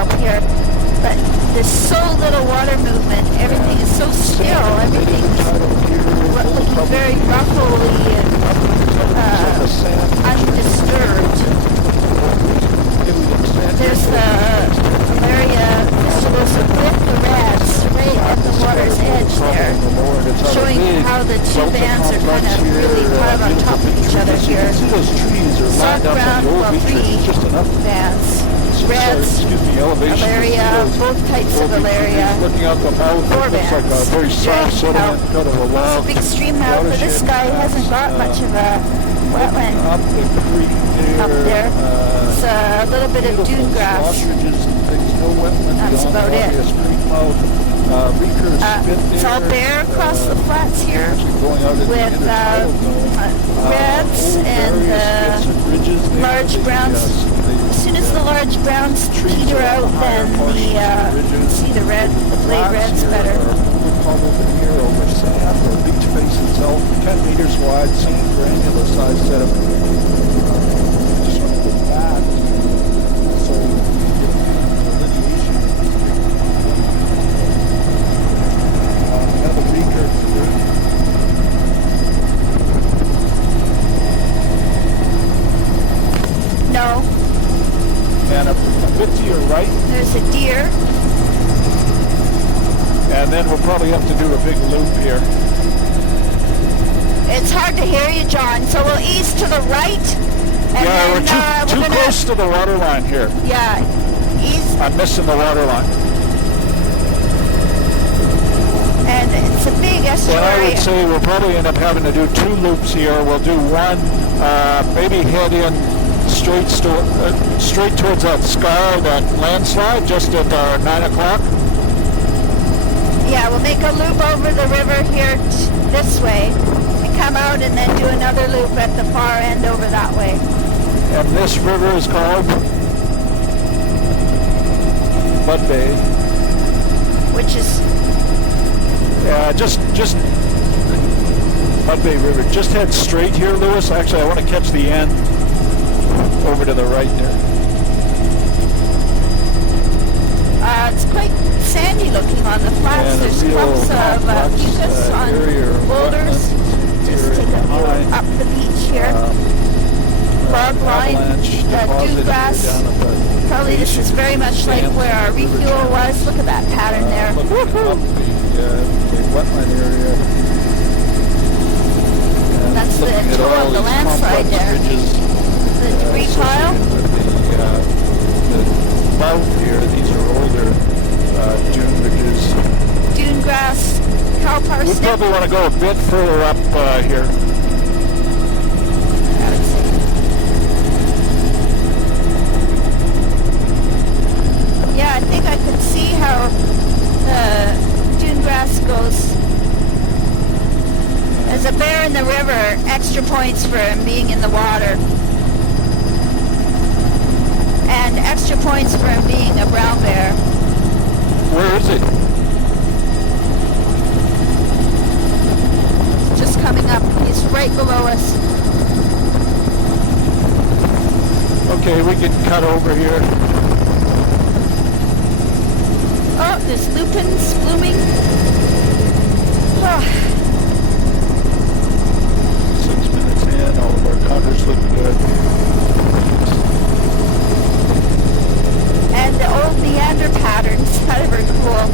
out here. But there's so little water movement. Everything is so still. Everything's looking very ruffly and undisturbed. There's the area fistulosa with the reds right at the water's edge there, showing how the two bands are kind of really piled on top of each other here. Soft brown, well, three bands. Reds, Alaria, both types of Alaria, 4 bands. It's a big stream now, but this guy hasn't got much of a wetland up there. It's a little bit of dune grass. That's about it. It's all bare across the flats here with reds and large browns. As soon as the large browns peter out, then see the blade reds better. Over sand or beach face itself, 10 meters wide, same granular size sediment. Just want to go back so you get delineation. Another recurve here. No. And a bit to your right. There's a deer. And then we'll probably have to do a big loop here. It's hard to hear you, John, so we'll ease to the right. And yeah, then, we're too close to the water line here. Yeah, ease. I'm missing the water line. And it's a big estuary. Well, I would say we'll probably end up having to do 2 loops here. We'll do one, maybe head in straight towards that scar, that landslide, just at 9 o'clock. Yeah, we'll make a loop over the river here this way and come out and then do another loop at the far end over that way. And this river is called Bud Bay. Which is? Just Bud Bay River. Just head straight here, Lewis. Actually, I want to catch the end over to the right there. It's quite sandy looking on the flats. There's clumps of fucus on boulders. Just take a look up the beach here. Log line, dune grass. Probably this is very much like where our refuel was. Look at that pattern there. Woohoo! The wetland area. That's the toe of the landslide there. The debris pile. Above here, these are older dune ridges. Dune grass, cow parsnip. We probably want to go a bit further up here. I would say. Yeah, I think I could see how the dune grass goes. As a bear in the river, extra points for him being in the water. And extra points for him being a brown bear. Where is it? It's just coming up. He's right below us. Okay, we can cut over here. Oh, there's lupins blooming. Oh. 6 minutes in, all of our covers look good. And the old meander patterns, kind of very cool.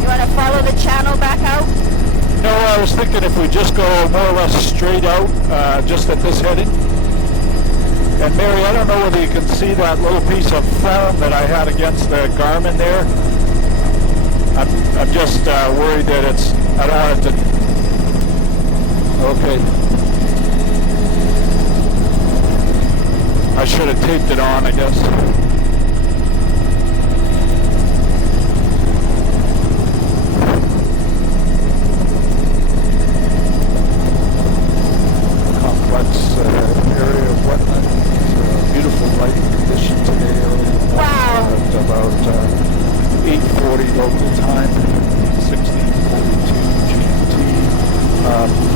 You want to follow the channel back out? No, I was thinking if we just go more or less straight out, just at this heading. And Mary, I don't know whether you can see that little piece of foam that I had against the Garmin there. I'm just worried that it's, I don't want it to, okay. I should have taped it on, I guess. Complex area of wetland. Beautiful lighting condition today. Wow. At about 8:40 local time, 16:42 GMT.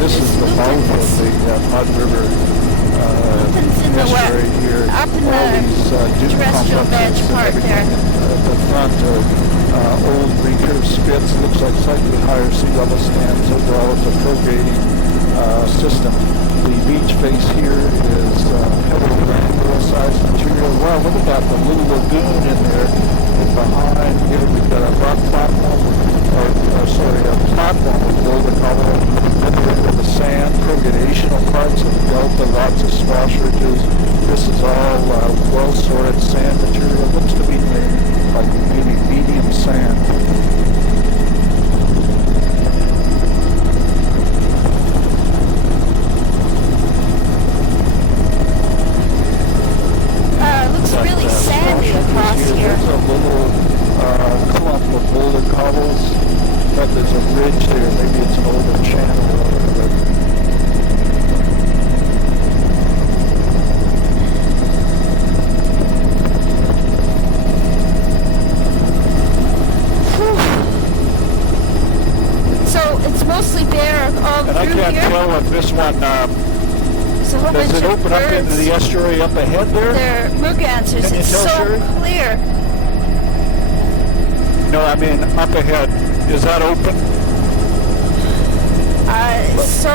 This is the mouth of the Mud River. Opens in the estuary here. up in All these dune terrestrial veg complexes and part there. everything at the front are old recurve spits. Looks like slightly higher sea level stands. Overall, it's a prograding system. The beach face here is heavily granular-sized material. Wow, look at that, the little lagoon in there. And behind here, we've got a rock platform, a platform with boulder cover. Then we're into the sand, progradational parts of the delta, lots of swash ridges. This is all well-sorted sand material. Looks to be like maybe medium sand. Looks really sandy across here. There's a little clump of boulder cobbles, but there's a ridge there. Maybe it's an older channel or whatever. So it's mostly bare all And I through can't here. tell if this one, There's a whole does bunch it of open up into birds. the estuary up ahead there? They're mergansers. Can you It's tell, so Sherry? clear. No, I mean up ahead. Is that open? So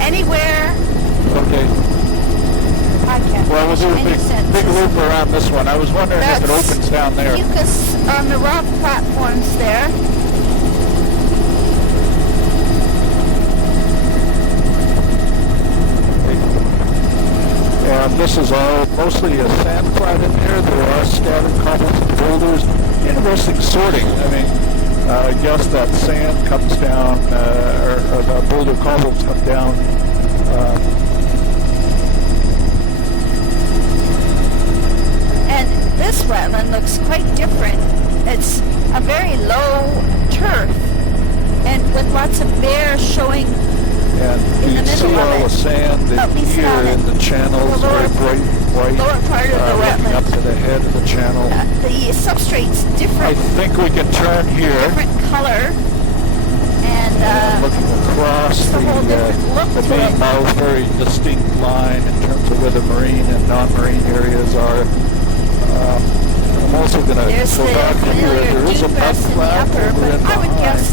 anywhere Okay. I can't Well, we'll make do a any big sentences. loop around this one. I was wondering if it That's opens down there. mucus on the rock platforms there. And this is all mostly a sand flat in there. There are scattered cobbles and boulders. Interesting sorting. I mean, I guess that sand comes down, or the boulder cobbles come down. And this wetland looks quite different. It's a very low turf and with lots of bare showing And in you the can see middle of all it. the sand At least here down in the channels, the lower- very bright white, lower part of the looking wetland. up to the head of the channel. The substrate's I different, think we can turn here. different color, and Looking across it's a whole different look the to main it. mouth, very distinct line in terms of where the marine and non-marine areas are. I'm also going to There's go the back here. familiar There is a dune mud grass in the flat upper, over but in I would behind. guess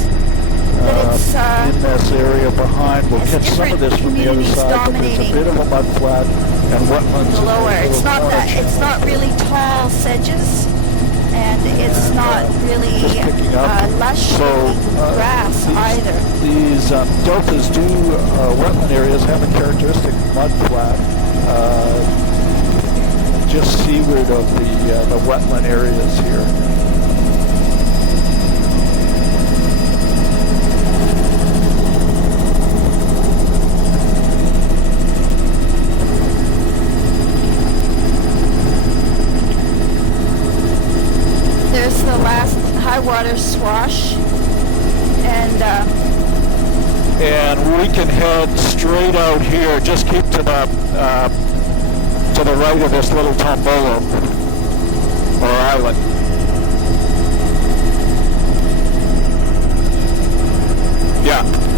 that it's In this area behind. We'll it's catch some of different this from the other communities side, but there's a dominating bit of a mud flat and wetlands. the in lower. those It's little not water that. It's channels. not really tall sedges, and it's And, not just really picking up. lush So, grass either. These deltas do, wetland areas have a characteristic mud flat just seaward of the wetland areas here. There's the last high water swash, and And we can head straight out here. Just keep to the right of this little tombolo or island.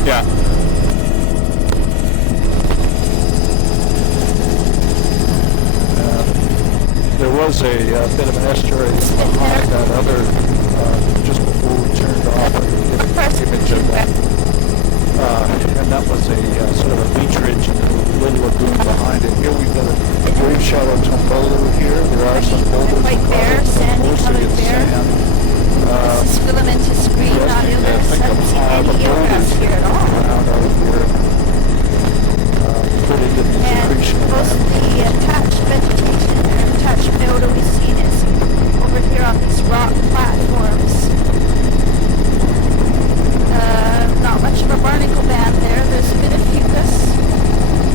Yeah. There was a bit of an estuary behind that other, just before we turned off. I could get an image of that. And that was a sort of a beach ridge and a little lagoon behind it. Here we've got a very shallow tombolo here. There are some boulders. quite bare, sandy colored bare. This is filamentous green, not illness. I haven't seen any eelgrass here at all. Around out here. Pretty good And secretion. most of the attached vegetation or attached biota we've seen is over here on these rock platforms. Not much of a barnacle band there. There's a bit of fucus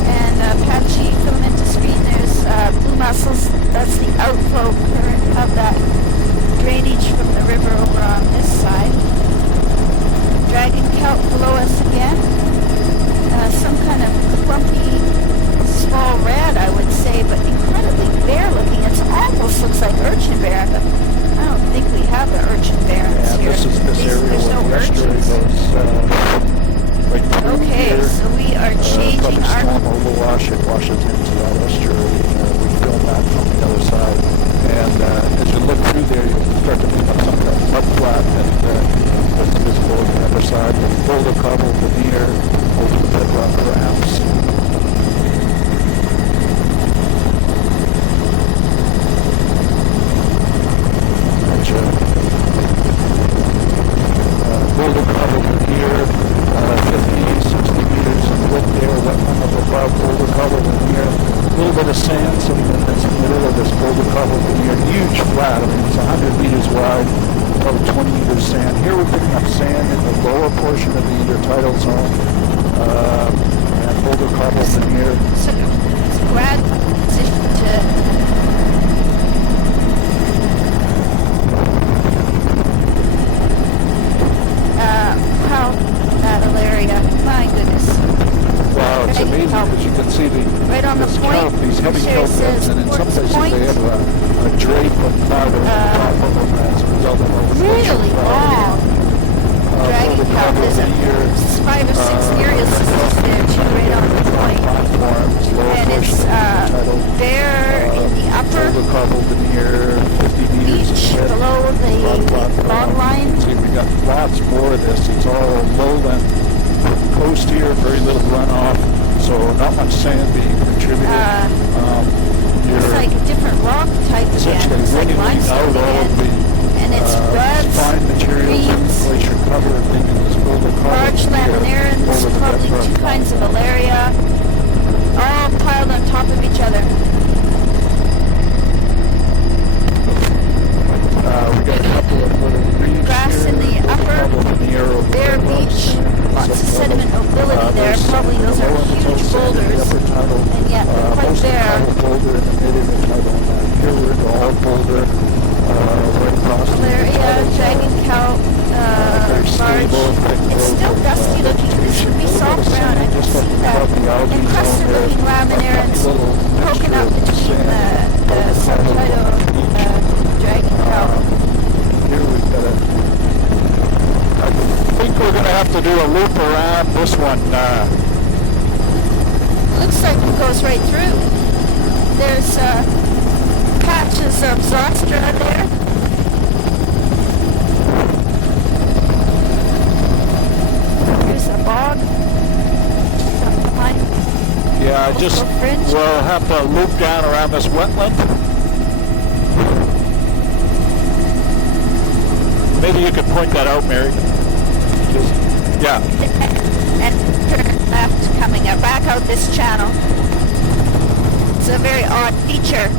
and patchy filamentous green. There's blue mussels. That's the outflow current of that drainage from the river over on this side. Dragon kelp below us again. Some kind of clumpy small red, I would say, but incredibly bare looking. It almost looks like urchin bear, but I don't think we have the urchin barrens And here. this is this area There's where no the estuary urchins. goes right through Okay, here. so we are changing Probably our storm will wash it, washes into that estuary. mud flat that's visible on the other side with boulder cobble, veneer, open bedrock ramps. Boulder cobble veneer, 50, 60 meters in width there, wetland up above, boulder cobble veneer. A little bit of sand sitting in the middle of this boulder cobble veneer, huge flat. I mean, it's 100 meters wide, about 20 meters sand. Here we're picking up sand in the lower portion of the intertidal zone, and boulder cobble veneer. So, Brad, position to that area. My goodness. Wow, it's amazing because you can see right on the point. Kelp, these heavy kelp beds, and in some places point. they have a drape of powder on top of them as a result of really long. Dragon kelp is 5 or 6 aerial systems there too, right on the point. And it's there in the upper beach below the log line. See, we got lots more of this. It's all lowland coast here, very little runoff, so not much sand being contributed. It's like a different rock type again. It's like limestone again. And it's reds, fine materials, greens, glacier cover, large laminarans, probably 2 kinds of malaria, all piled on top of each other. We got a couple of little reefs grass here, in the upper, bare beach, lots of sediment mobility there. Probably those are huge boulders, and yet they're quite bare. Boulder in the mid-intertidal. Here we're into all boulder, right across the Malaria, dragon kelp, large. It's still dusty looking. This should be soft ground. I can see that. Encrusted looking laminarans poking up between the subtitle dragon kelp. Here we've got I think we're going to have to do a loop around this one. Looks like it goes right through. There's patches of Zostra there. There's a bog up behind. Yeah, we'll have to loop down around this wetland. Maybe you could point that out, Mary. Yeah. And turn left coming up back out this channel. It's a very odd feature.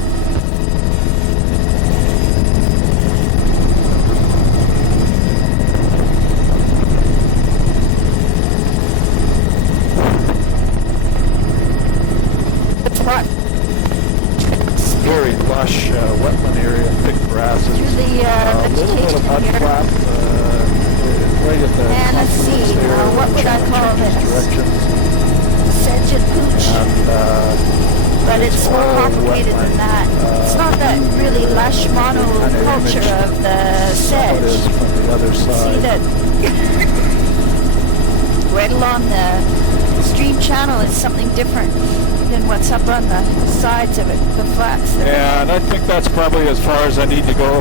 Very lush wetland area, thick grasses. To the a little bit of mud flap right at the and let's see, what would I call this? Sedge and pooch. But it's more complicated than that. It's not that really lush monoculture of the sedge. From the other side. See that right along the stream channel is something different than what's up on the sides of it, the flats. Yeah, and I think that's probably as far as I need to go.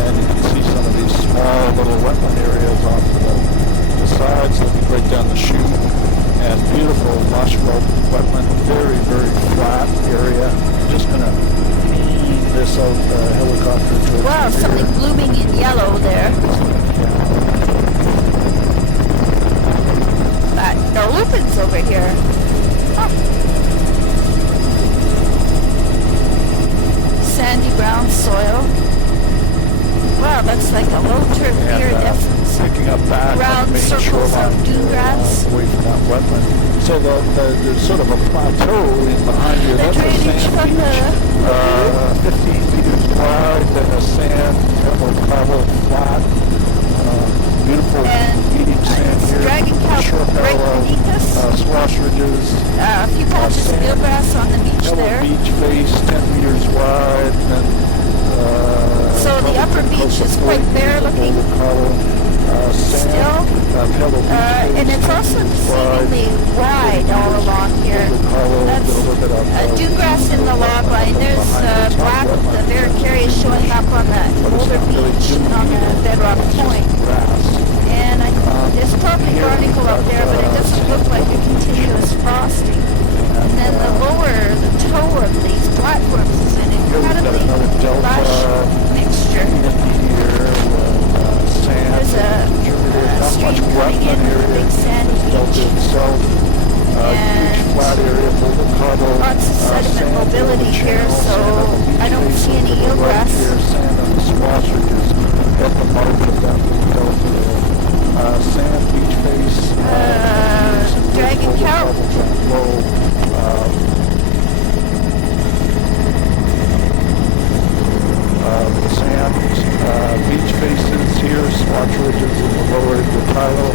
And you can see some of these small little wetland areas off the sides, looking right down the chute. And beautiful, lush wetland, very, very flat area. I'm just going to this out helicopter. Wow, something blooming in yellow there. But no lupins over here. Oh. Sandy brown soil. Wow, that's like a low turf iridescence. Picking up back round circles of dune grass. Away from that wetland. So there's sort of a plateau in behind you. The drainage from the 15 meters wide, then a sand, emerald cobble, flat, beautiful eating sand here. Dragon kelp right beneath us. Swash ridges. A few patches of eelgrass on the beach there. Beach face, 10 meters wide, and so the upper beach is quite bare looking. still. And it's also exceedingly wide all along here. That's dewgrass in the log line. There's black with the Barracaria showing up on the boulder beach on the bedrock point. And there's probably barnacle out there, but it doesn't look like a continuous frosting. And then the toe of these platforms is an incredibly lush mixture. There's a stream coming in with a big sandy beach. And lots of sediment mobility here, so I don't see any eelgrass. Sand, beach face, dragon kelp. Sand, beach faces here, squash ridges in the lower the tile,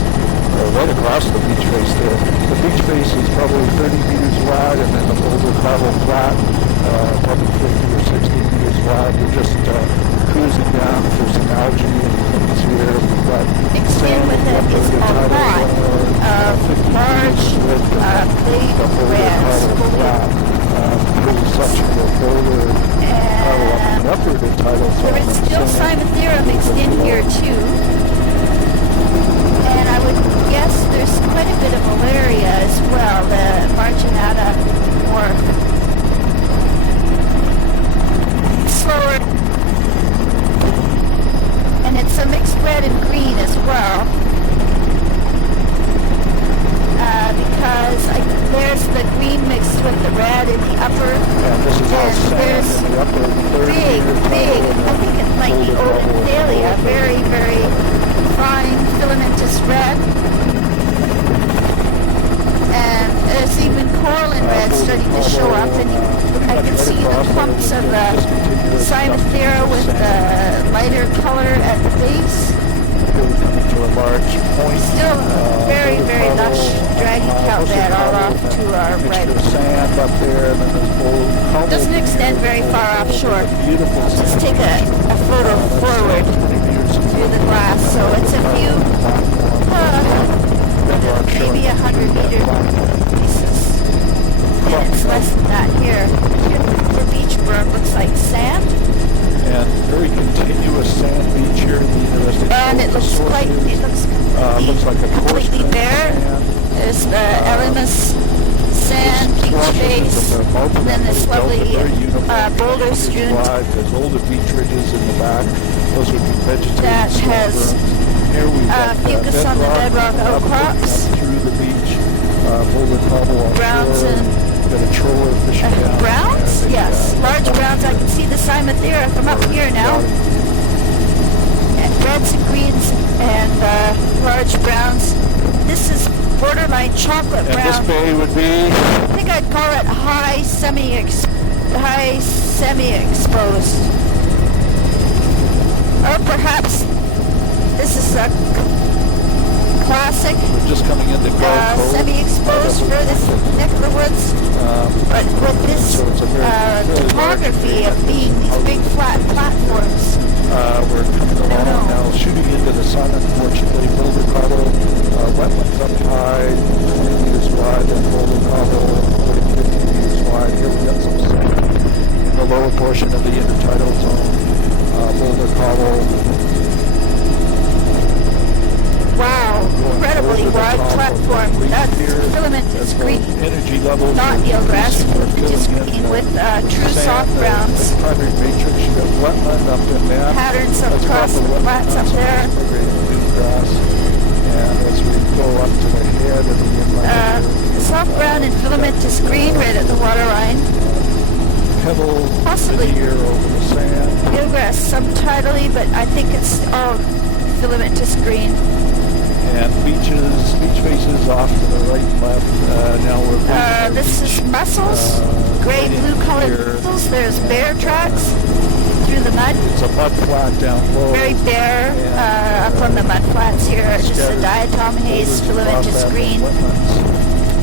right across the beach face there. The beach face is probably 30 meters wide, and then the boulder cobble flat, probably 50 or 60 meters wide. We're just cruising down through some algae and things here. Mixed in with it is a lot of large blade reds. There is still Simothera mixed in here too. And I would guess there's quite a bit of malaria as well, the marginata morph. Slower. And it's a mixed red and green as well. Because there's the green mixed with the red in the upper. And this is all sand in the upper big, I think it might be Odenthalia, very, very fine filamentous red. And there's even coralline red starting to show up, and I can see the clumps of the Simothera with the lighter color at the base. Still very, very lush dragon kelp bed all off to our right. Doesn't extend very far offshore. Just take a photo forward through the glass. So it's a few, maybe 100-meter pieces. And it's less than that here. The beach berm looks like sand. And very continuous sand beach here in the interesting. And it looks like a completely bare. There's the Elemus sand beach face, and then this lovely boulder strewn there's older beach ridges in the back. Those would be vegetated that has fucus on the bedrock outcrops. Through the beach, boulder cobble browns and browns? Yes, large browns. I can see the Simothera from up here now. And reds and greens and large browns. This is borderline chocolate brown. And this bay would be? I think I'd call it high semi-exposed. Or perhaps this is a classic semi-exposed for this neck of the woods. But with this topography of being these big flat platforms, we're coming along now, shooting into the sun, unfortunately. Boulder cobble, wetlands up high, 20 meters wide, and boulder cobble, 40, 50 meters wide. Here we got some sand in the lower portion of the intertidal zone. Boulder cobble. Wow, incredibly wide platform. That filament is green, not eelgrass, just green with true soft browns. Patterns across the flats up there. Soft brown and filamentous green right at the waterline. Possibly eelgrass subtidally, but I think it's all filamentous green. And beach faces off to the right and left. Now we're this is mussels, gray blue colored mussels. There's bear tracks through the mud. It's a mud flat down low. Very bare up on the mud flats here. Just a diatom haze, filamentous green.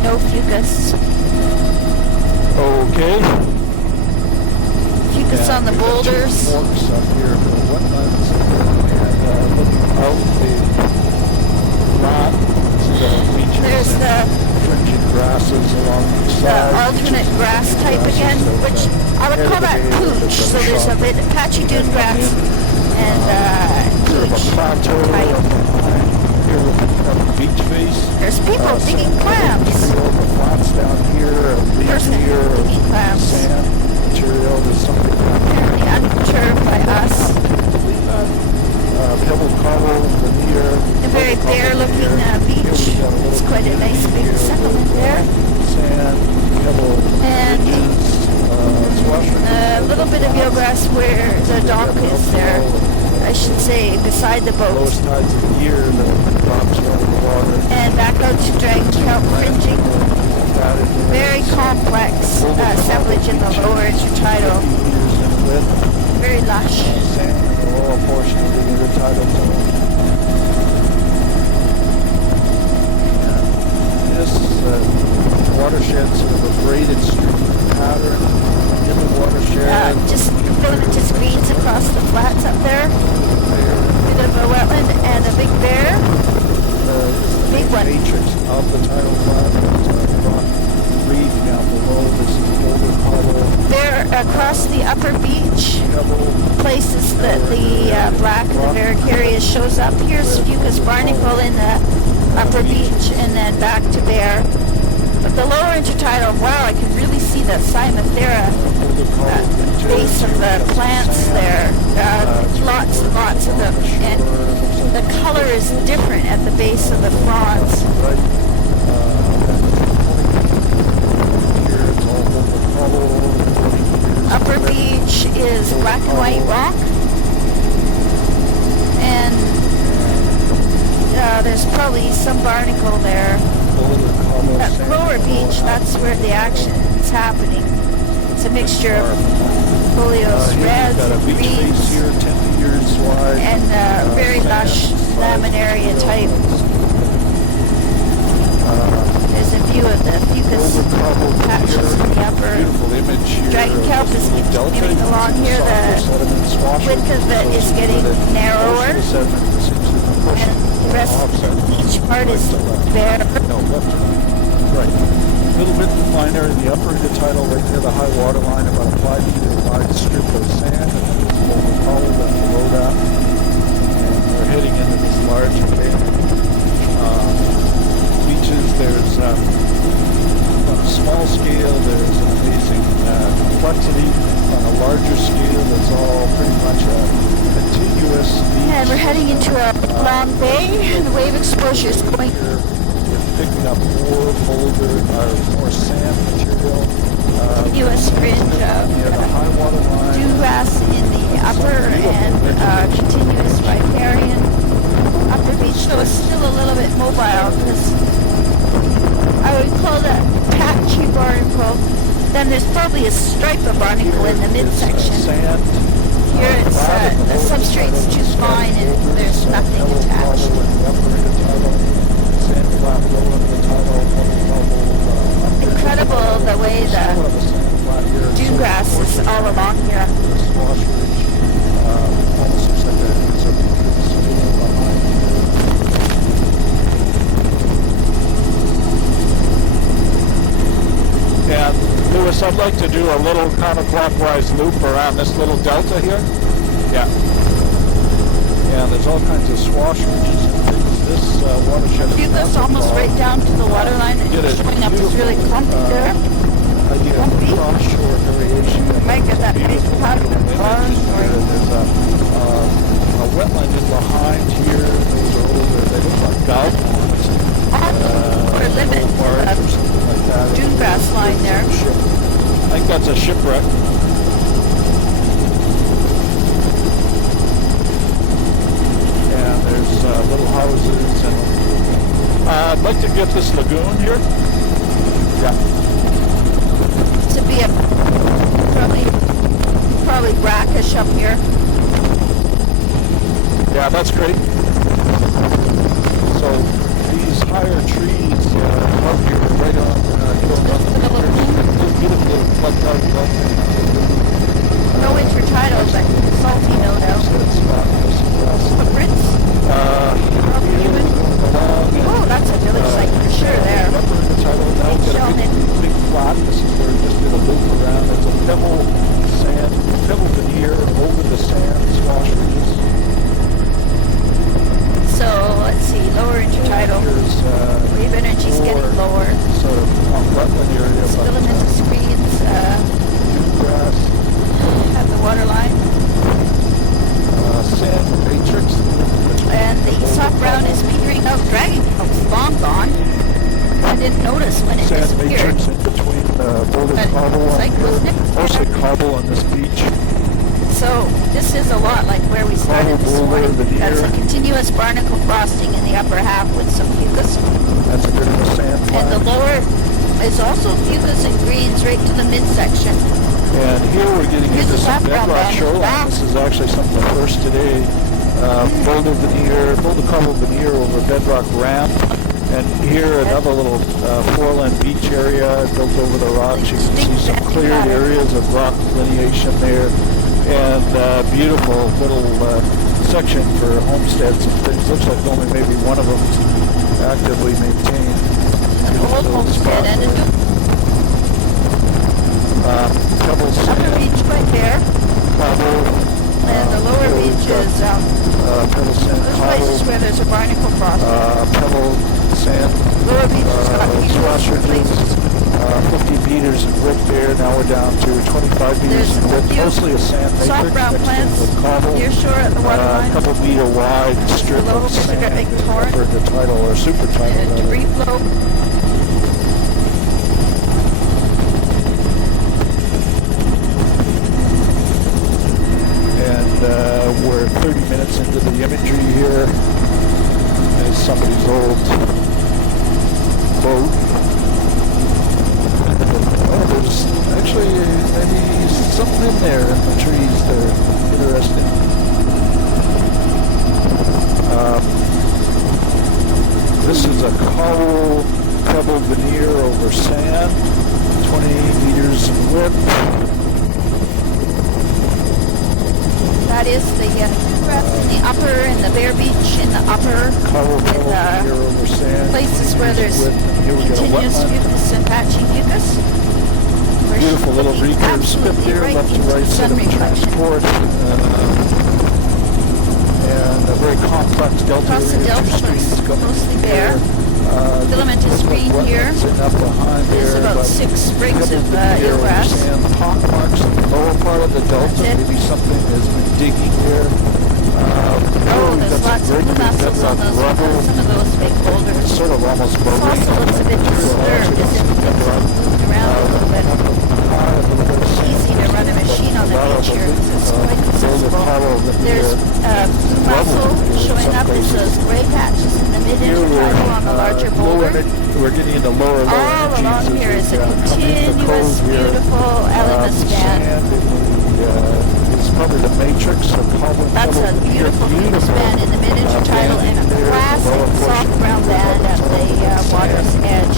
No fucus. Okay. Fucus on the boulders. Forks up here for wetlands, and looking out plateau type. behind here with the beach face. There's people digging clams. The flats down here, Person here, digging clams. sand material. There's something Apparently unperturbed by us. Pebble cobble, veneer. A very bare-looking beach. It's quite a nice big settlement there. Sand, pebble, And a little bit of eelgrass where the dock is there. I should say, beside the boat. Lowest tides of the year, the drops are over the water. And back out to dragon kelp fringing. Very complex assemblage in the lower intertidal. Very lush. The lower portion of the intertidal zone. This watershed sort of a braided stream pattern in the watershed. Just going into screens across the flats up there. Bit of a wetland and a big bear. Big one. Matrix of the tidal flat. Rock reef down below this boulder hollow. There across the upper beach, places that the black and the varicarius shows up. Here's Fucus barnacle in the upper beach and then back to bear. But the lower intertidal, wow, I can really see the Cymathera base of the plants there. Lots and lots of them. And the color is different at the base of the fronds. Upper beach is black and white rock. And there's probably some barnacle there. That lower beach, that's where the action is happening. It's a mixture of folios, reds, greens, and very lush laminaria type. There's a view of the Fucus patches in the upper. Dragon kelp is continuing along here. The width of it is getting narrower. And the rest of each part is bare. No, left to right. A little bit finer in the upper intertidal, right near the high water line, about a 5 meter wide strip of sand, and then there's a little hollow that's below that. And we're heading into this large beaches. There's on a small scale, there's an amazing complexity. On a larger scale, it's all pretty much a continuous beach. And we're heading into a long bay, and the wave exposure is going. Picking up more boulder, more sand material. Continuous fringe of dewgrass in the upper and continuous riparian upper beach. So it's still a little bit mobile because I would call that patchy barnacle. Then there's probably a stripe of barnacle in the midsection. Here it's the substrate's too fine and there's nothing attached. Incredible the way the dewgrass is all along here. And Lewis, I'd like to do a little counterclockwise loop around this little delta here. Yeah. Yeah, there's all kinds of swash ridges and things. This watershed is Fucus almost right down to the water line and showing up is really clumpy there. Idea of cross-shore variation. You might get that big pot of cars or a wetland is behind here. Those are older. They look like golf ponds. or limit the dewgrass line there. I think that's a shipwreck. Yeah, there's little houses and. I'd like to get this lagoon here. Yeah. To be a probably brackish up here. Yeah, that's great. So these higher trees up here, right on beautiful plugged out. No intertidal, but salty no doubt. Footprints? Oh, that's a village site for sure there. Big flat. This is where it just did a loop around. There's a pebble veneer over the sand swash ridges. we started this boulder, morning. veneer. That's a continuous barnacle frosting in the upper half with some fucus. That's a bit of a sand And the flat. lower is also fucus and greens right to the midsection. And here we're getting Here's into the some background bedrock band. shoreline. This is actually some of the first today. Boulder cobble veneer over bedrock ramp. And here another little foreland beach area built over the rocks. You can see some cleared areas of rock delineation there. And beautiful little section for homesteads and things. Looks like only maybe one of them actively maintained. An old homestead and a new Pebble upper sand, reach right there. cobble, And the lower here we've reach got, is pebble sand, those places cobble, where there's a barnacle frosting. pebble sand, Lower reach has got swash huge places. 50 meters in width there. Now we're down to 25 meters There's in a width. few Mostly a sand matrix soft brown mixed in plants with cobble. near shore at the A waterline. couple meter wide strip Below of there's a sand big torrent. for the tidal or super tidal. And rather. debris flow. And we're 30 minutes into the imagery here. There's somebody's old boat. Oh, there's actually maybe something in there in the trees there. Interesting. This is a coral pebble veneer over sand, 20 meters in width. That is the grass in the upper and the bare beach in the upper. Coral And pebble veneer over sand. places where there's Here we got a continuous wetland. fucus and patchy fucus. We're Beautiful little looking recurve spit absolutely there, right left to into right the set sun of reflection. transport. And a very complex delta Across the area, delta two streams looks coming mostly through bare. there. Filamentous green here. Sitting up behind There's there, about but 6 sprigs pebble of veneer over eelgrass. sand, pock marks in the lower part of the delta. That's it. Maybe something has been digging there. Oh, there's lots of blue mussels on those, some of those big boulders. Sort of almost This bubbling. also looks a bit disturbed, as if it's moved around a little bit. Easy to run a machine on the beach here because it's quite accessible. There's blue mussel showing up as those gray patches in the mid-intertidal on the larger boulder. We're getting into lower All along here is a continuous, beautiful elemus band. It's probably the matrix of cobble. That's a beautiful fucus band in the mid-intertidal and a classic soft brown band at the water's edge.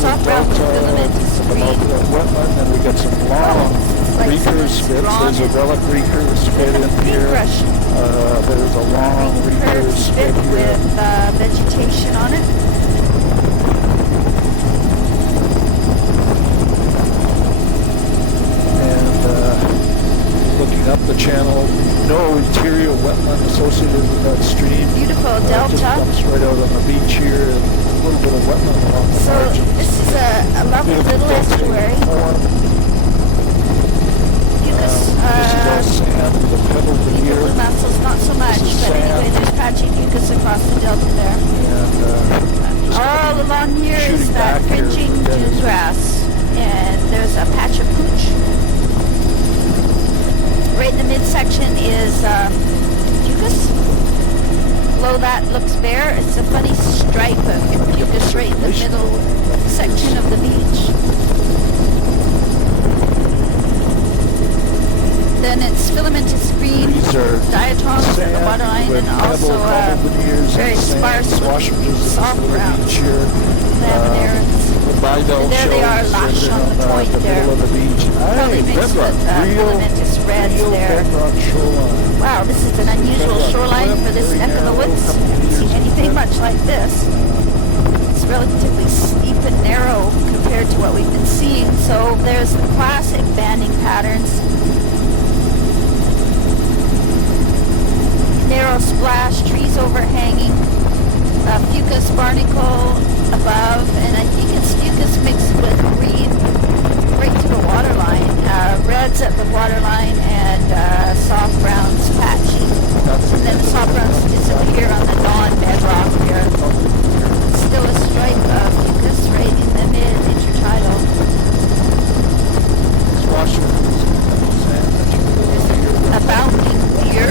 Soft brown with filamentous green. Wetland, and we got some long like recurve someone's spits. drawn There's a it relic recurve spit in here. Paintbrush. There's a long recurve Curved spit spit here. with vegetation on it. Looking up the channel, no interior wetland associated with that stream. Beautiful It just delta. dumps right out on the beach here, and a little bit of wetland along the So margin. this is a lovely Beautiful little delta estuary. form. Fucus, This is all sand, the pebble veneer, blue mussels not so much, This is but anyway, sand. there's patchy fucus across the delta there. and All along here is shooting that back here, fringing that is- dune grass, and there's a patch of pooch. Right in the midsection is fucus. Below that looks bare. It's a funny stripe of fucus right in the middle section of the beach. Then it's filamentous green, these are diatoms at the sand waterline, with and pebble, also cobble veneers very and sand, sparse swash looking ridges soft of the brown beach here. laminaires. The Bidel And there they are, shows lashed right on the point the there. middle of the beach. Probably Hey, mixed bedrock, with filamentous reds real there. bedrock shoreline. Wow, this is an unusual Bedrock shoreline cliff, for this very neck of the narrow, woods. couple I haven't seen meters anything in much like this. It's relatively steep and narrow compared to what we've been seeing. So there's the classic banding patterns. Narrow splash, trees overhanging, fucus barnacle above, and I think it's fucus mixed with green right to the waterline. Reds at the waterline and soft browns patchy. And then the soft browns disappear on the non-bedrock here. Still a stripe of fucus right in the mid-intertidal. Swash ridges, pebble sand, that's really There's a bounding deer.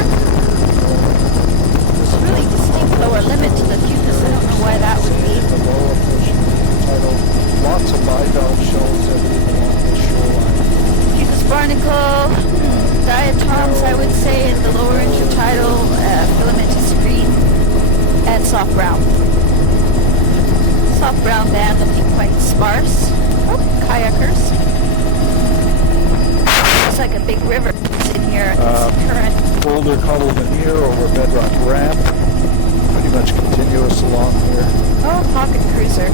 brown band looking quite sparse. Oh, kayakers. Looks like a big river is in here. It's current. Boulder Cobble Veneer over Bedrock Ramp. Pretty much continuous along here. Oh, pocket cruiser.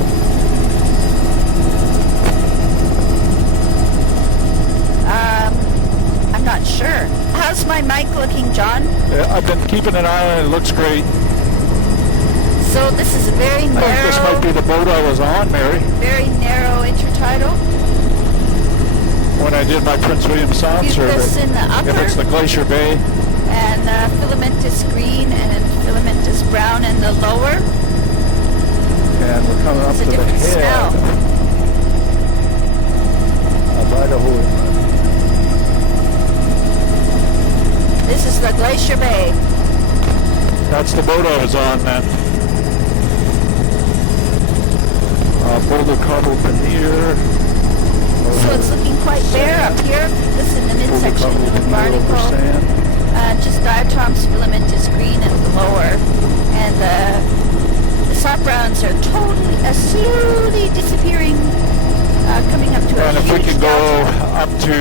I'm not sure. How's my mic looking, John? I've been keeping an eye on it. It looks great. So this is a very narrow... I think this might be the boat I was on, Mary. Very narrow intertidal. When I did my Prince William Sound survey. This in the upper. If it's the Glacier Bay. And filamentous green and filamentous brown in the lower. And we're coming up to the head smell. of Idaho. This is the Glacier Bay. That's the boat I was on then. Boulder Cobble Veneer. So it's looking quite bare up here. This is in the midsection of Barnacle. Just diatoms filamentous green at the lower. And the soft browns are totally, slowly disappearing, coming up to and a if we huge can go delta. up to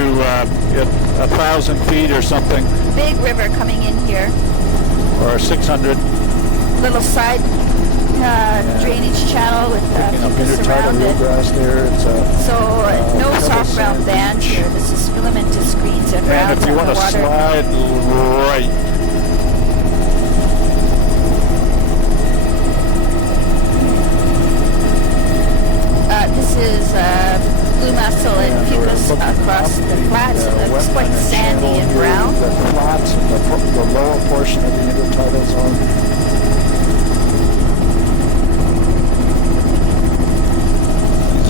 1,000 feet or something. Big river coming in here. Or 600. Little side drainage channel with mucus around it. There. It's no soft brown band here. This is filamentous greens and browns. And if you want to slide right. This is blue mussel and fucus across the flats. It looks quite sandy and brown. The flats and the lower portion of the intertidal zone.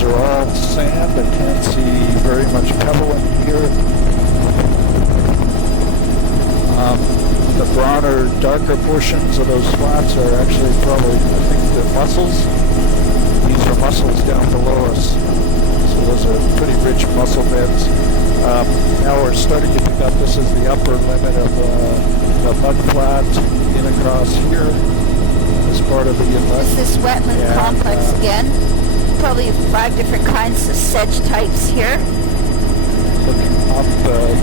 Are all sand. I can't see very much pebble in here. The browner, darker portions of those flats are actually probably, I think, they're mussels. These are mussels down below us. So those are pretty rich mussel beds. Now we're starting to pick up, this is the upper limit of the mud flat in across here as part of the inlet. This wetland complex again. Probably 5 different kinds of sedge types here. Looking up the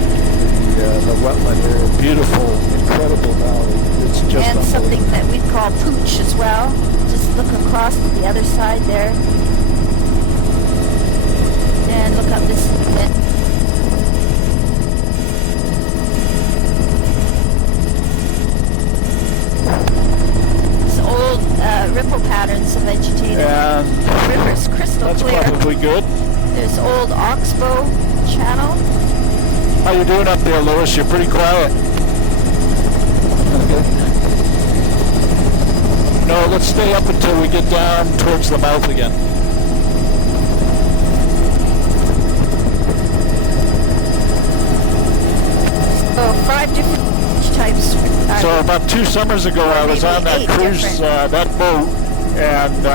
wetland area, beautiful, incredible valley. It's just and something that we call pooch as well. Just look across to the other side there. And look up this bit. Old ripple patterns of vegetative. The river's crystal clear. That's probably good. There's old oxbow channel. How you doing up there, Lewis? You're pretty quiet. Okay. No, let's stay up until we get down towards the mouth again. Oh, 5 different types. So about 2 summers ago, I was on that cruise, that boat, and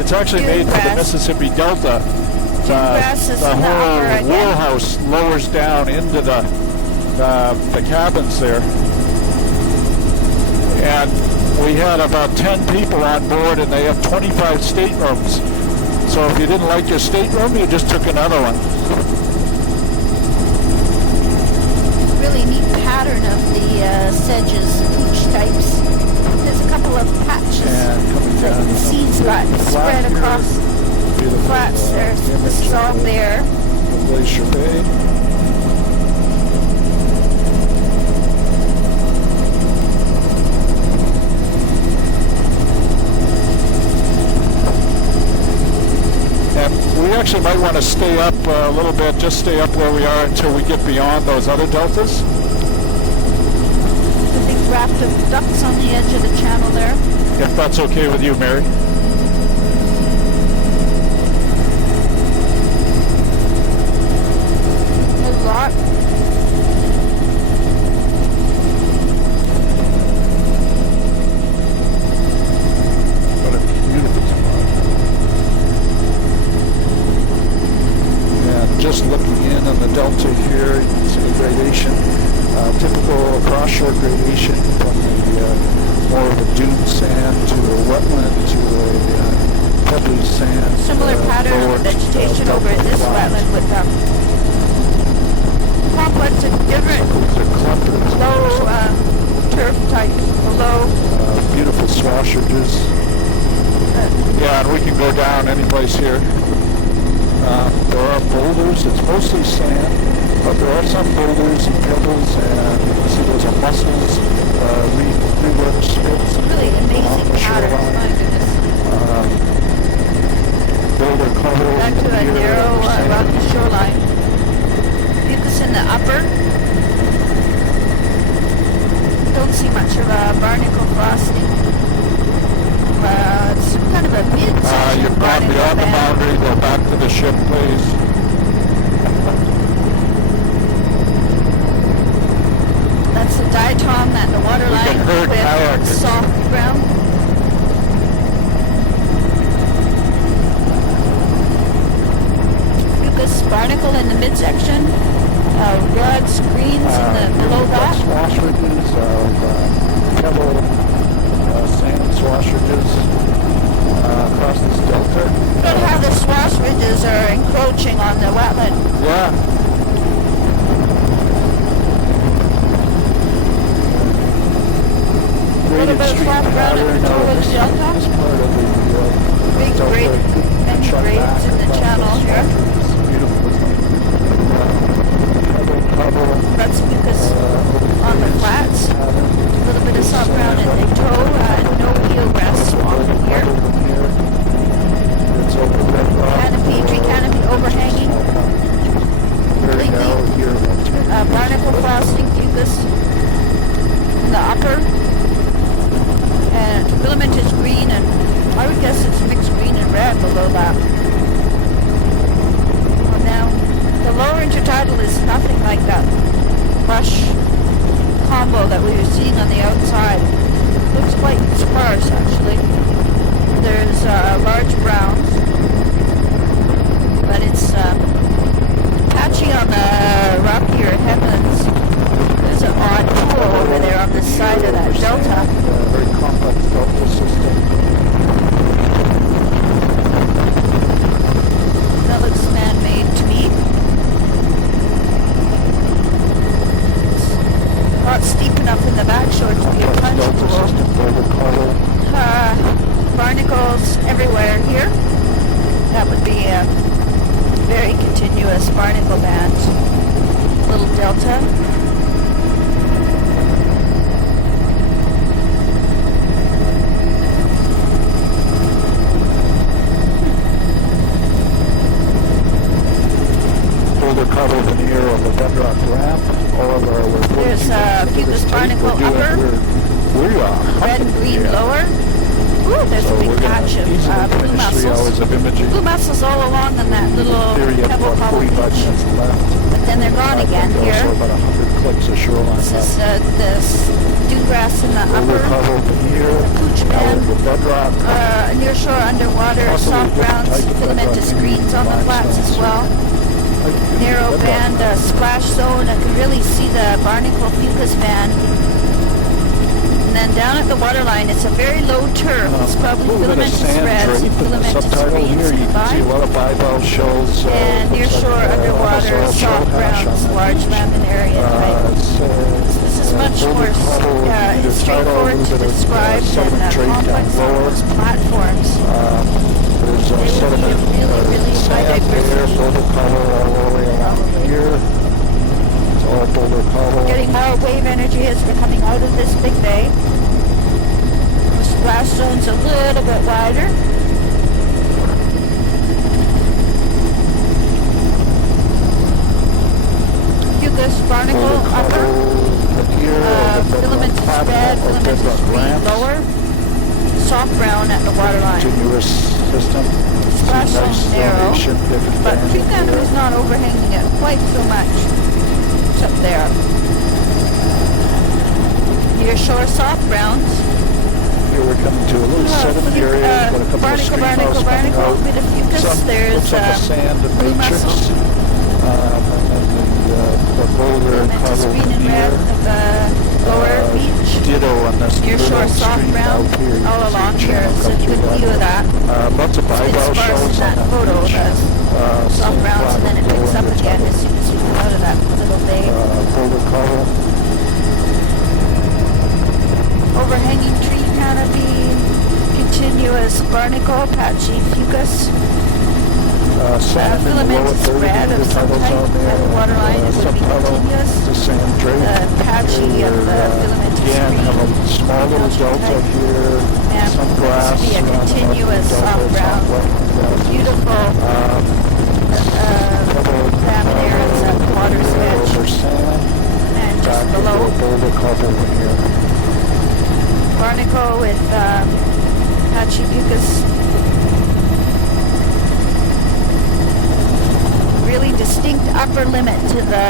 it's actually made for the Mississippi Delta. The whole wheelhouse lowers down into the cabins there. And we had about 10 people on board, and they have 25 staterooms. So if you didn't like your stateroom, you just took another one. Really neat pattern of the sedges, pooch types. There's a couple of patches that the seeds got spread across the flats there. So this is all bare. The Glacier Bay. And we actually might want to stay up a little bit, just stay up where we are until we get beyond those other deltas. The big raft of ducks on the edge of the channel there. If that's okay with you, Mary. A lot. What a beautiful spot. And just looking in on the delta here, you can see the gradation. Typical cross-shore gradation from the more of a dune sand to a wetland to a wetland with complex of different low turf types, low. Beautiful swashages. Yeah, and we can go down any place here. There are boulders. It's mostly sand, but there are some boulders and pebbles, and you can see those are mussels, reworked spits. Really amazing patterns, my goodness. Boulder color. Back to a narrow rocky shoreline. Mucus in the upper. Don't see much of a barnacle frosting. It's kind of a mid-section You've gone beyond the boundary. Go back to the ship, please. That's the diatom at the waterline with soft ground. Fucus barnacle in the midsection. Rods, greens in the below that. Swash ridges of pebble sand swash ridges across this delta. Look at how the swash ridges are encroaching on the wetland. Yeah. A little bit of flat ground at the toe of the delta. Big grade, many grades in the channel here. That's mucus on the flats. A little bit of soft ground at the toe. No eelgrass swamp here. Canopy, tree canopy overhanging. Completely. Barnacle frosting, fucus in the upper. And filament is green, and I would guess it's mixed green and red below that. Well, now, the lower intertidal is nothing like that lush combo that we were seeing on the outside. Looks quite sparse, actually. There's large browns, but it's patchy on the rockier headlands. There's an odd pool over there on the side of that delta. Very complex delta system. That looks man-made to me. It's not steep enough in the backshore to be a plunge pool. Barnacles everywhere here. That would be a very continuous barnacle band. Little delta. Cover veneer of the bedrock ramp, or there's a fucus barnacle upper, red and green lower. Ooh, there's a big patch of blue mussels. Blue mussels all along on that little pebble cobble beach. But then they're gone again here. This is the dewgrass in the upper, the pooch band, near shore underwater, soft browns, filamentous greens on the flats as well. Narrow band, splash zone. I can really see the barnacle fucus band. And then down at the waterline, it's a very low turf. It's probably filamentous reds and filamentous greens combined. And near shore underwater, soft browns, large laminaria type. This is much more straightforward to describe than complex almost platforms. There's they would be really high diversity. Here. It's all boulder color. Getting more wave energy as we're coming out of this big bay. The splash zone's a little bit wider. Fucus barnacle upper. Filamentous red, filamentous green lower. Soft brown at the waterline. Continuous system. Splash zone narrow, but tree canopy is not overhanging it quite so much. It's up there. Near shore soft browns. Here we're coming to a little sediment area. Got a couple of stream house coming out. Bit of fucus. There's sand and blue mussels. The boulder green and red of the lower beach. ditto on this nearshore soft ground all along here. It's a good view of that. Lots of It's a bit bivalve sparse shells in that on photo, beach. the soft grounds, and then it picks up again as soon as you come out of that little bay. Boulder coral. Overhanging tree canopy, continuous barnacle, patchy fucus. Filamentous red of some type at the waterline, it would be continuous. The patchy of the filamentous Again, have a green, small little delta here, and some this grass. would be a continuous soft ground. Beautiful laminaires at the water's edge, and just below Boulder coral in here. barnacle with patchy fucus. Really distinct upper limit to the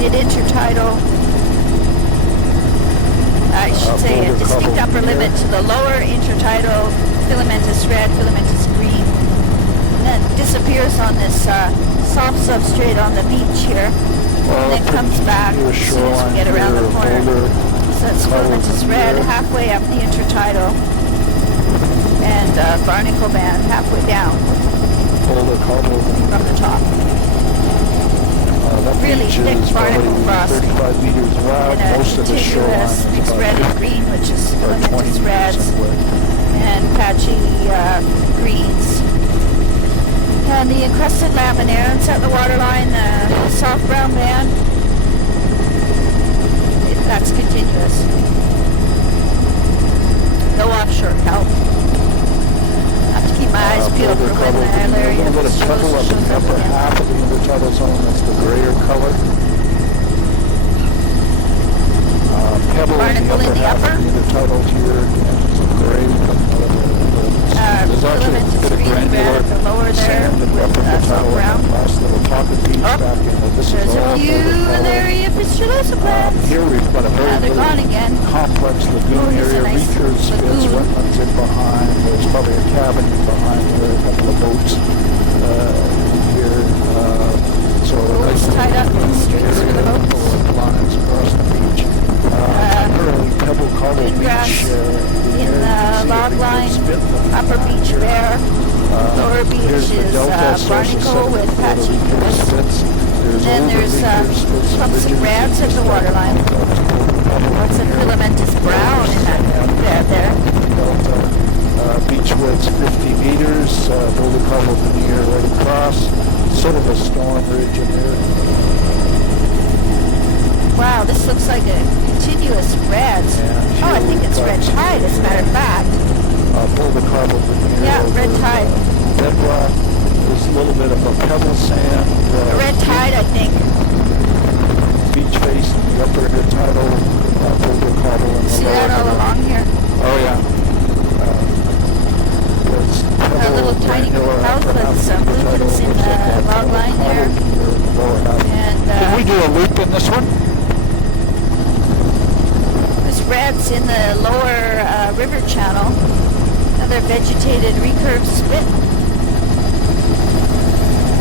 mid-intertidal, I should say a distinct upper limit to the lower intertidal filamentous red, filamentous green. And then disappears on this soft substrate on the beach here. And then comes back as soon as we get around the corner. So it's filamentous red halfway up the intertidal, and barnacle band halfway down from the top. Really thick barnacle frost 35 meters wide. and a Most of the shoreline continuous is mixed about red and green, which is 20 filamentous meters reds anyway. and patchy greens. And the encrusted laminaires at the waterline, the soft brown band, that's continuous. No offshore kelp. Have to keep my eyes peeled for when the area A little bit of pebble up in the upper again. half of the intertidal zone. That's the grayer color. Pebble Barnacle in the half upper. of the intertidal here. Some gray. There's actually a Filamentous bit of green granular red at the lower there sand in the with upper soft intertidal brown. and last little pocket beach Oh, back in. This There's is a all few boulder in color. the area Fistuliosa plants. Here we've got a very They're little gone again. complex lagoon Oh, here's a area. nice Reachers, spits, lagoon. wetlands in behind. There's probably a cabin in behind there, a couple of boats here. So Boats tied up in streets for the boats. lines across the beach. Primarily pebble coral green grass beach. in the log line, upper beach bare. Lower beach Here's the is delta source of barnacle with sediment patchy for the fucus. spits. Then there's clumps of reds at the waterline. Lots of filamentous brown in that bed there. Beach width's 50 meters, boulder coral veneer right across, sort of a storm ridge in there. Wow, this looks like a continuous reds. And Oh, I here think we've it's got red tide, as a matter of fact. Boulder coral veneer. Yeah, red over tide. Bedrock. There's a little bit of a pebble sand. Red tide, I think. Beach face in the upper intertidal, boulder coral in the See lower that all middle. along here? Oh yeah. A little tiny house with some lupins in the log line there. And Did we do a loop in this one? there's reds in the lower river channel. Another vegetated recurved spit.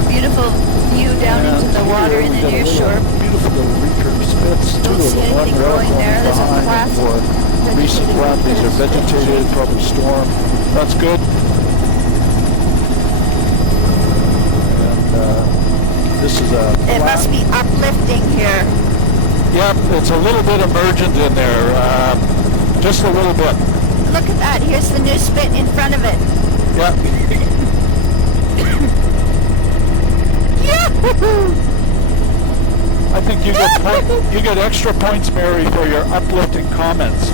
Beautiful view down into the water in the near shore. Beautiful little recurve spits. Don't see anything growing there. There's a classic Recent vegetated one. These are recurve spit. vegetated, probably storm. That's good. And this is a It must be uplifting here. Yep, it's a little bit emergent in there. Just a little bit. Look at that. Here's the new spit in front of it. Yep. I think you get extra points, Mary, for your uplifting comments.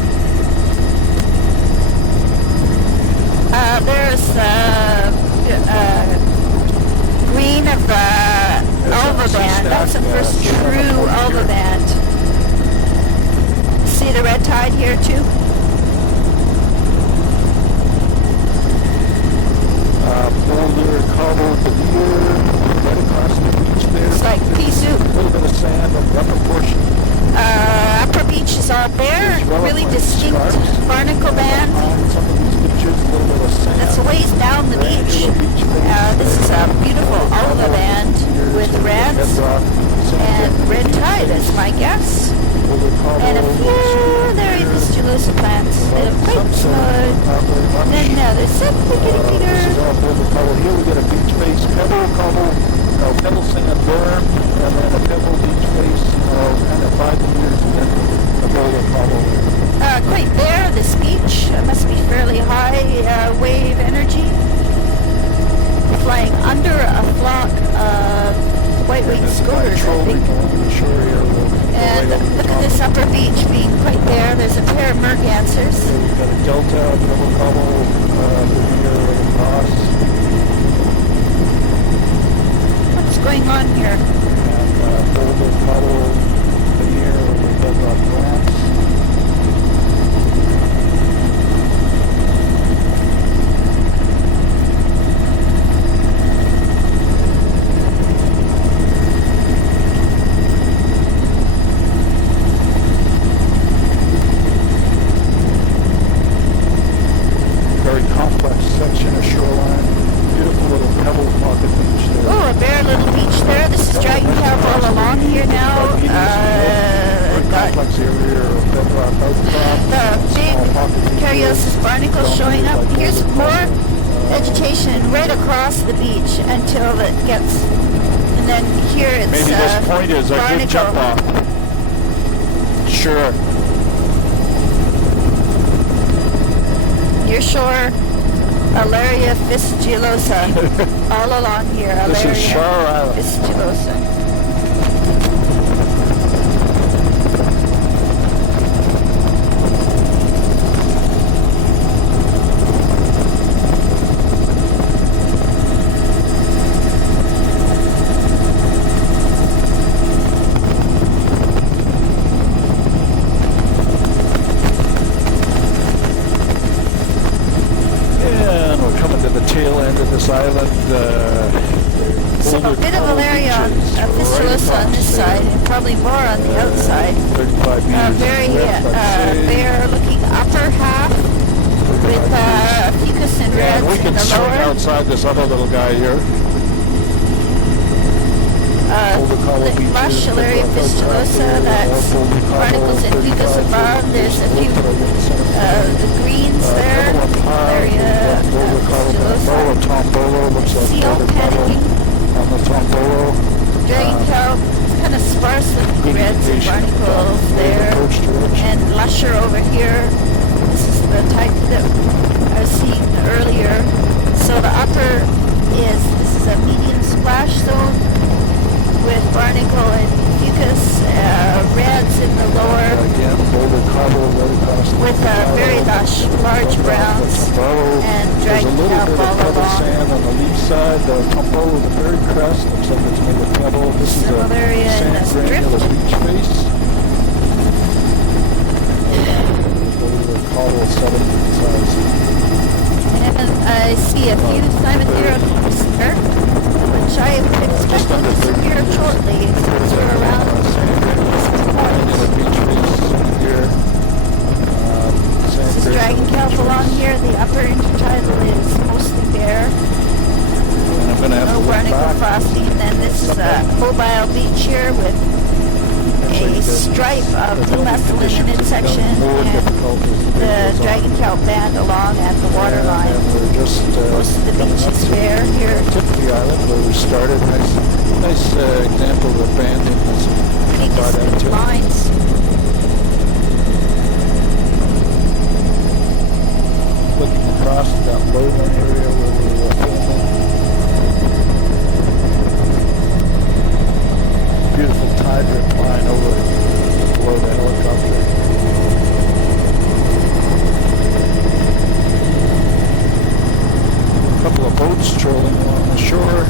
There's green of the alva band. That's the first true alva band. See the red tide here too? Boulder, cobble, veneer, right across the beach there. It's like pea soup. A little bit of sand on the upper portion. Upper beach is all bare. Really distinct barnacle band. Some of these beaches, a little bit of sand. That's a ways down the beach. This is a beautiful alva band with reds. and red tide is my guess. And a few Larry fistulosa plants. They're quite small. Then there's something getting bigger. Here we got a beach face, pebble, cobble, pebble sand berm, and then a pebble beach face, kind of 5 meters, and then a boulder cobble. Quite bare, this beach. Must be fairly high wave energy. Flying under a flock of white-winged scoters, I think. And look at this upper beach being quite bare. There's a pair of mergansers. We've got a delta, pebble cobble, here across. What's going on here? And boulder cobble here with bedrock plants. Showing up. Here's more vegetation right across the beach until it gets, and then here it's maybe this point is a good jump off. Sure. Near shore, Alaria fistulosa. All along here, Alaria this is Shore Island. Fistulosa. Island, so a bit of Alaria fistulosa on this side, and probably more on the outside. 35 meters. Very bare looking upper half with fucus and reds we in can the swing lower. outside this other little guy here. The lush Alaria fistulosa, that's barnacles and fucus above. There's a few the greens there, Alaria fistulosa. Seal panicking. On the tombolo. Dragon cow, kind of sparse with reds and barnacles there. And lusher over here. This is the type that I was seeing earlier. So the upper this is a medium splash zone with barnacle and fucus, reds in the lower, again, boulder cobble right across with very lush, large browns, and dragon cow all along. Sand on the lee side, the tumble with the very crest, looks like it's made of pebble. This is a sand granular beach face. Boulder cobble 7 feet size. And I see a few Thymothera here, which I would expect to disappear shortly since we're around this beach face here. This is dragon kelp along here. The upper intertidal is mostly bare. And I'm going to have no barnacle frosting. And then this is a mobile beach here with a stripe of blue mescaline in its section and the dragon kelp band along at the waterline. Most of the beach is bare here. Tip of the island where we started. Nice example of banding this biggest lines. Looking across that lowland area where we were filming. Beautiful tide rip line over below the helicopter. A couple of boats trolling along the shore.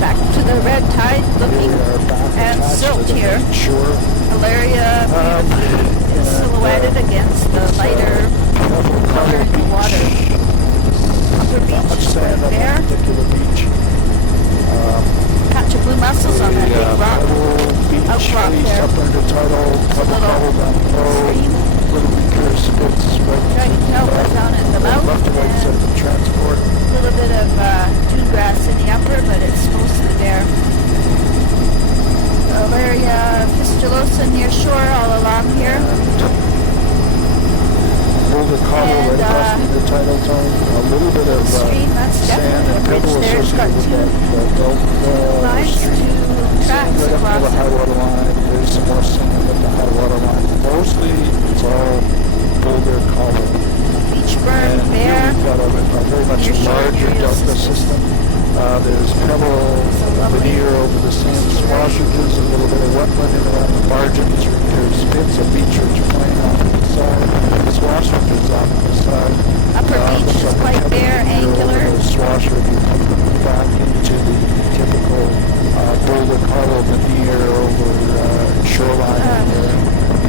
Back to the red tide looking and silt here. Shore. Alaria is silhouetted against the lighter color in the water. Upper beach is right there. Patch of blue mussels on that big rock outcrop there. Up under tidal, Little stream. Little weaker spits. Dragon kelp is down at the mouth. Left to right side of the transport. A little bit of dune grass in the upper, but it's mostly there. got two lines, two tracks right up across to the it. high water line. There's some more sand at the high water line. Mostly it's all boulder cobble. Beach burn, And bear, here we've got a very much nearshore larger aerial delta systems. system. There's pebble veneer over the sand swashages, a little bit of wetland in around the margins. There's bits of beach ridge plain off to the side. The swashages off to the side. Upper beach is quite bare, angular. Swasher, if you come back into the typical boulder cobble veneer over shoreline.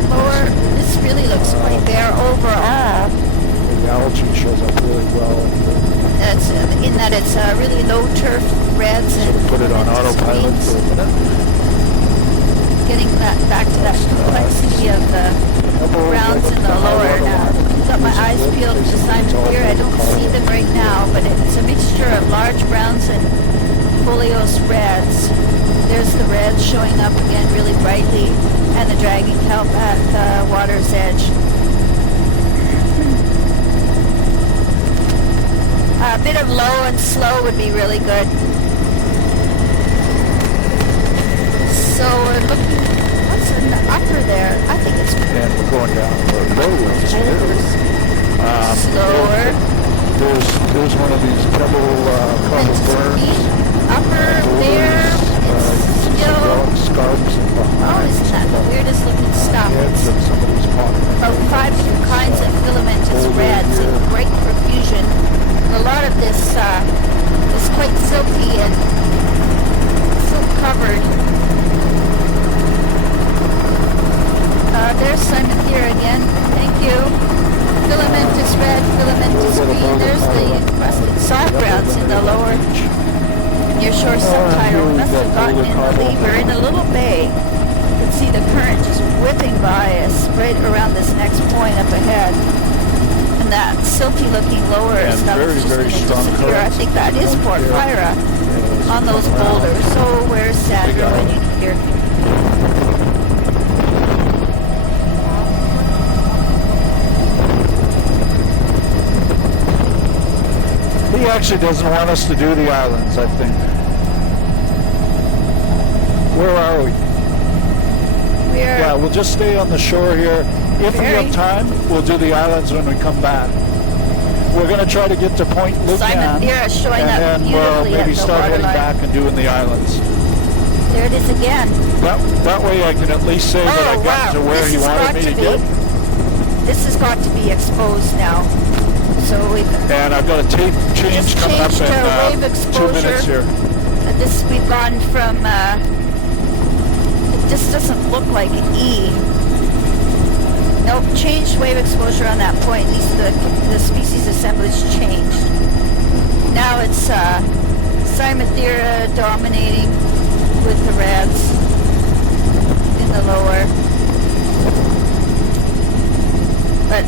Lower, this really looks quite bare overall. The algae shows up really well. It's, in that it's really low turf reds and Put it on autopilot greens. for a minute. Getting that back to that complexity of the browns in the lower now. I've got my eyes peeled to Simon here. I don't see them right now, but it's a mixture of large browns and foliose reds. There's the reds showing up again really brightly, and the dragon kelp at the water's edge. A bit of low and slow would be really good. So we're looking, what's in the upper there? I think it's And we're going down the low. slower. There's one of these pebble cobble burns. Upper there, it's still, Scarps and oh, isn't that the weirdest looking stuff? heads It's of somebody's pocket. about 5 different kinds of filamentous reds in great profusion. A lot of this is quite silky and silk covered. There's Simon here again. Thank you. Filamentous red, filamentous green. There's the encrusted soft browns in the lower nearshore subtidal. Must have gotten in the lever in a little bay. You can see the current just whipping by us right around this next point up ahead. And that silky looking lower And stuff very, is just very going to strong disappear. I currents. think that is Porphyra on those boulders. So where's Sandra when you need her? He actually doesn't want us to do the islands, I think. Where are we? Yeah, we'll just stay on the shore here. If we have time, we'll do the islands when we come back. We're going to try to get to Point Lucan, Simon Thera is showing up and then we'll beautifully maybe at the start heading waterline. back and doing the islands. There it is again. That way I can at least say that I got to where This he has wanted got me to to be. get. This has got to be exposed now. So we've And I've got a tape change just coming up changed in wave 2 exposure. minutes here. This we've gone from. It just doesn't look like an E. Nope, changed wave exposure on that point. At least the species assemblage changed. Now it's Cymathera dominating with the reds in the lower. But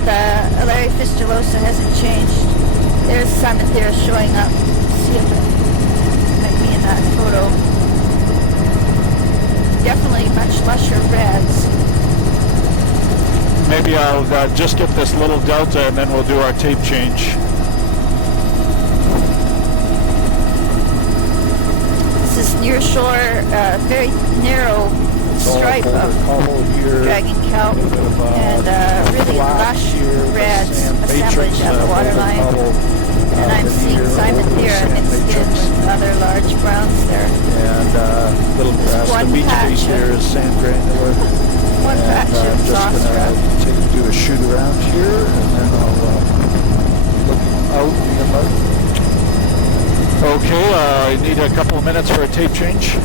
Alaria fistulosa hasn't changed. There's Cymathera showing up. See if it might be in that photo. Definitely much lusher reds. Maybe I'll just get this little delta and then we'll do our tape change. This is near shore, very narrow stripe of dragon kelp and really lush reds assemblage at the waterline. And I'm seeing Cymathera mixed in with other large browns there. And little grass. One The beach patch base here is sand granular. One patch And I'm of just Zostra. going to do a shoot around here, and then I'll look out in the mud. Okay, I need a couple of minutes for a tape change.